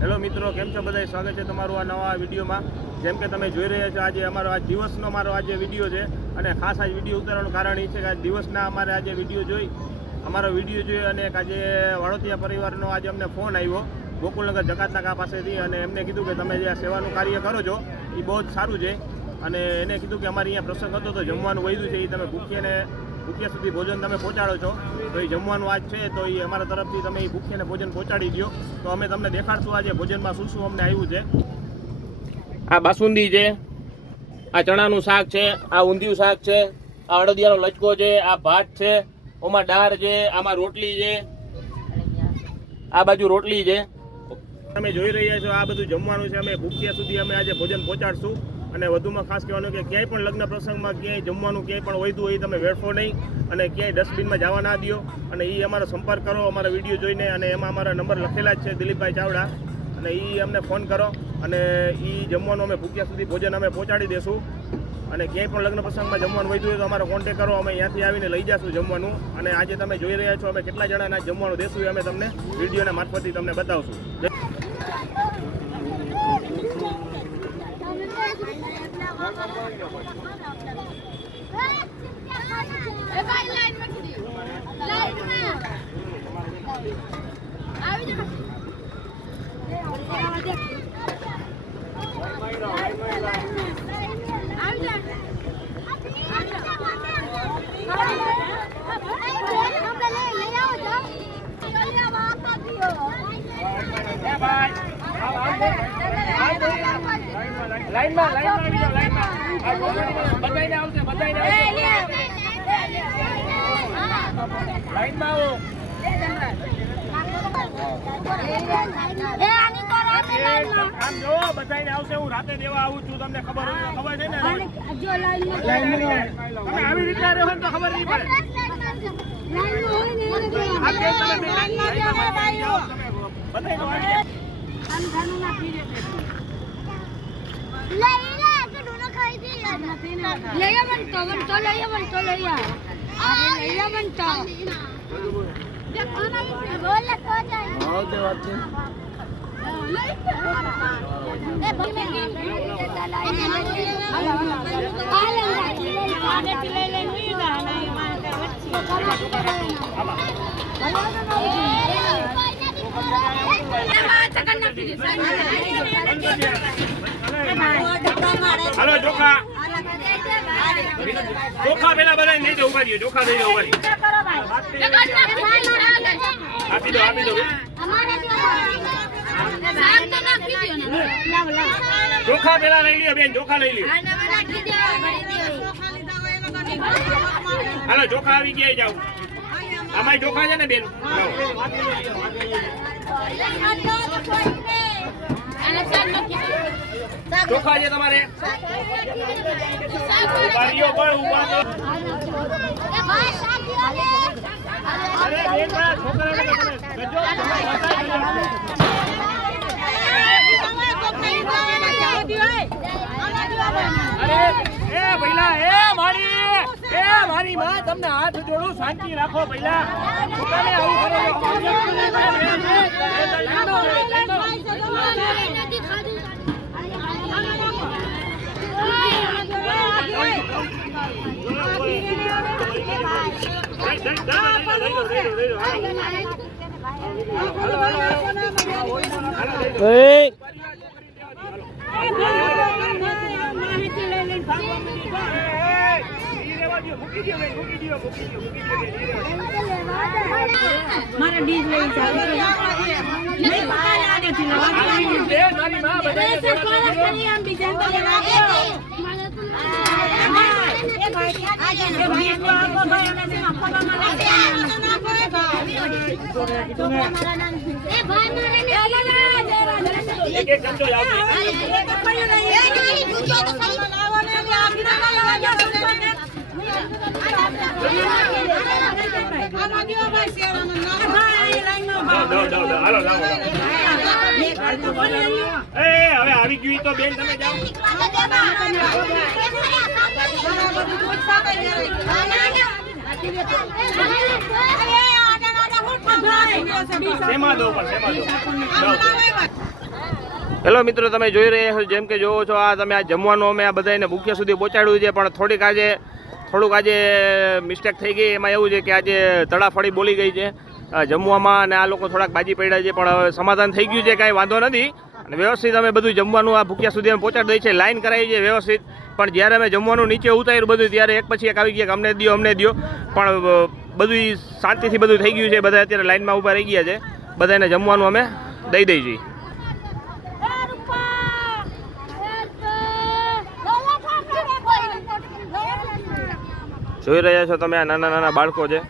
Hello મિત્રો, કેમ છો બધા? સ્વાગત છે તમારું આ નવા વિડીયોમાં. જેમ કે તમે જોઈ રહ્યા છો, આજે અમારો આ દિવસનો આજે વિડીયો છે. અને ખાસ આ વિડીયો ઉતારવાનું કારણ એ છે કે આ દિવસના અમારે આજે અમારો વિડીયો જોઈ અને આજે વાળોતિયા પરિવારનો આજે અમને ફોન આવ્યો ગોકુલનગર જકાતનાકા પાસેથી. અને એમને કીધું કે તમે જે આ સેવાનું કાર્ય કરો છો એ બહુ જ સારું છે. અને એને કીધું કે અમારે અહીંયા પ્રસંગ હતો તો જમવાનું વધ્યું છે, એ તમે ભૂખ્યા સુધી ભોજન તમે પહોંચાડો છો. તો એ જમવાનું આજ છે તો એ અમારા તરફથી તમે એ ભૂખ્યાને ભોજન પહોંચાડી દો. તો અમે તમને દેખાડશું આજે ભોજનમાં શું શું અમને આવ્યું છે. આ બાસુંદી છે, આ ચણાનું શાક છે, આ ઊંધિયું શાક છે, આ અડદિયાનો લચકો છે, આ ભાત છે, ઓમાં દાળ છે, આમાં રોટલી છે, આ બાજુ રોટલી છે. તમે જોઈ રહ્યા છો આ બધું જમવાનું છે. અમે ભૂખ્યા સુધી અમે આજે ભોજન પહોંચાડશું. અને વધુમાં ખાસ કહેવાનું કે ક્યાંય પણ લગ્ન પ્રસંગમાં ક્યાંય જમવાનું ક્યાંય પણ વધ્યું હોય તમે વેડફો નહીં અને ક્યાંય ડસ્ટબિનમાં જવા ના દો. અને એ અમારો સંપર્ક કરો અમારા વિડીયો જોઈને. અને એમાં અમારા નંબર લખેલા જ છે, દિલીપભાઈ ચાવડા. અને એ અમને ફોન કરો અને એ જમવાનું અમે ભૂખ્યા સુધી ભોજન અમે પહોંચાડી દઈશું. અને ક્યાંય પણ લગ્ન પ્રસંગમાં જમવાનું વધ્યું હોય તો અમારો કોન્ટેક કરો, અમે ત્યાંથી આવીને લઈ જઈશું જમવાનું. અને આજે તમે જોઈ રહ્યા છો અમે કેટલા જણાના જમવાનું દેશું એ અમે તમને વિડીયોના મારફતથી તમને બતાવશું. લાઈનમાં બધાઈને આવશે, લાઈનમાં આવો. આમ જો બધાઈને આવશે, હું રાતે દેવા આવું છું. તમને ખબર છે ને, તમે આવી રીતના રહો તો ખબર નહીં પડે. હાલો ચોખા પેલા બધા નહીં દો, ઉભા રહીએ. ચોખા દઈ દો, ઉભા રહીએ. આપી દો. ચોખા પેલા લઈ લ્યો બેન, ચોખા લઈ લ્યો. હાલો ચોખા આવી ગયા, જાવ. આમાં ચોખા છે ને બેન, ચોખા છે તમારે. મારી માં તમને હાથ જોડું, શાંતિ રાખો. પહેલા મારા ડીજ લઈ હવે આવી ગયું તો બેન તમે જાઓ. શેમાં દો પણ શેમાં દો હેલો મિત્રો, તમે જોઈ રહ્યા છો જેમ કે જોવો છો આ તમે આ જમવાનું અમે આ બધાને ભૂખ્યા સુધી પહોંચાડ્યું છે, પણ થોડુંક આજે મિસ્ટેક થઈ ગઈ. એમાં એવું છે કે આજે તડાફળી બોલી ગઈ છે જમવામાં, અને આ લોકો થોડાક બાજી પડ્યા છે, પણ હવે સમાધાન થઈ ગયું છે, કાંઈ વાંધો નથી. અને વ્યવસ્થિત અમે બધું જમવાનું આ ભૂખ્યા સુધી અમે પહોંચાડી દઈએ છીએ, લાઈન કરાવી છે વ્યવસ્થિત. પણ જ્યારે અમે જમવાનું નીચે ઉતાર્યું બધું, ત્યારે એક પછી એક આવી ગયા કે અમને દો પણ બધું શાંતિથી બધું થઈ ગયું છે. બધા અત્યારે લાઈનમાં ઊભા રહી ગયા છે, બધાને જમવાનું અમે દઈ દઈએ છીએ. જોઈ રહ્યા છો તમે આ નાના નાના બાળકો છે.